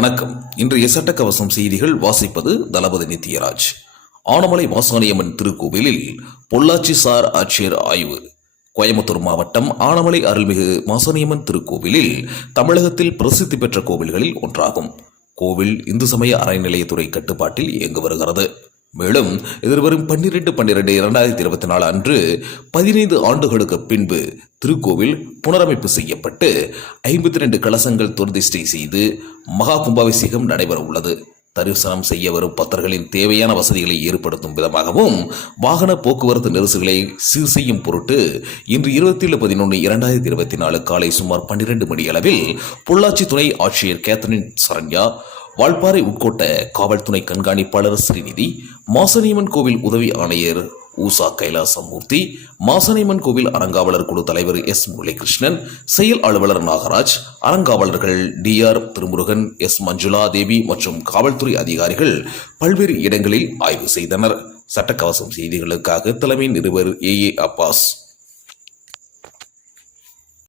வணக்கம். இன்றைய சட்டக்கவசம் செய்திகள் வாசிப்பது தளபதி நித்யராஜ். ஆனமலை மாசாணியம்மன் திருக்கோவிலில் பொள்ளாச்சி சார் ஆட்சியர் ஆய்வு. கோயம்புத்தூர் மாவட்டம் ஆனமலை அருள்மிகு மாசாணியம்மன் திருக்கோவிலில் தமிழகத்தில் பிரசித்தி பெற்ற கோவில்களில் ஒன்றாகும். கோவில் இந்து சமய அறநிலையத்துறை கட்டுப்பாட்டில் இயங்கு வருகிறது. மேலும் எதிர்வரும் 12/12/2024 அன்று 15 ஆண்டுகளுக்கு பின்பு திருக்கோவில் புனரமைப்பு செய்யப்பட்டு 52 கலசங்கள் துர்திஷ்டை செய்து மகா கும்பாபிஷேகம் நடைபெற உள்ளது. தரிசனம் செய்ய வரும் பக்தர்களின் தேவையான வசதிகளை ஏற்படுத்தும் விதமாகவும் வாகன போக்குவரத்து நெரிசல்களை சீர் செய்யும் பொருட்டு இன்று 27/11/2024 காலை சுமார் 12 மணி அளவில் பொள்ளாச்சி துணை ஆட்சியர் கேத்தரின் சரண்யா, வால்பாறை உட்கோட்ட காவல் துணை கண்காணிப்பாளர் ஸ்ரீநிதி, மாசாணியம்மன் கோவில் உதவி ஆணையர் ஊசா கைலாசமூர்த்தி, மாசாணியம்மன் கோவில் அறங்காவலர் குழு தலைவர் எஸ் முரளிகிருஷ்ணன், செயல் அலுவலர் நாகராஜ், அறங்காவலர்கள் DR திருமுருகன், எஸ் மஞ்சுளா தேவி மற்றும் காவல்துறை அதிகாரிகள் பல்வேறு இடங்களில் ஆய்வு செய்தனர். சட்டக்கவசம் செய்திகளுக்காக தலைமை நிருபர் AA அப்பாஸ்.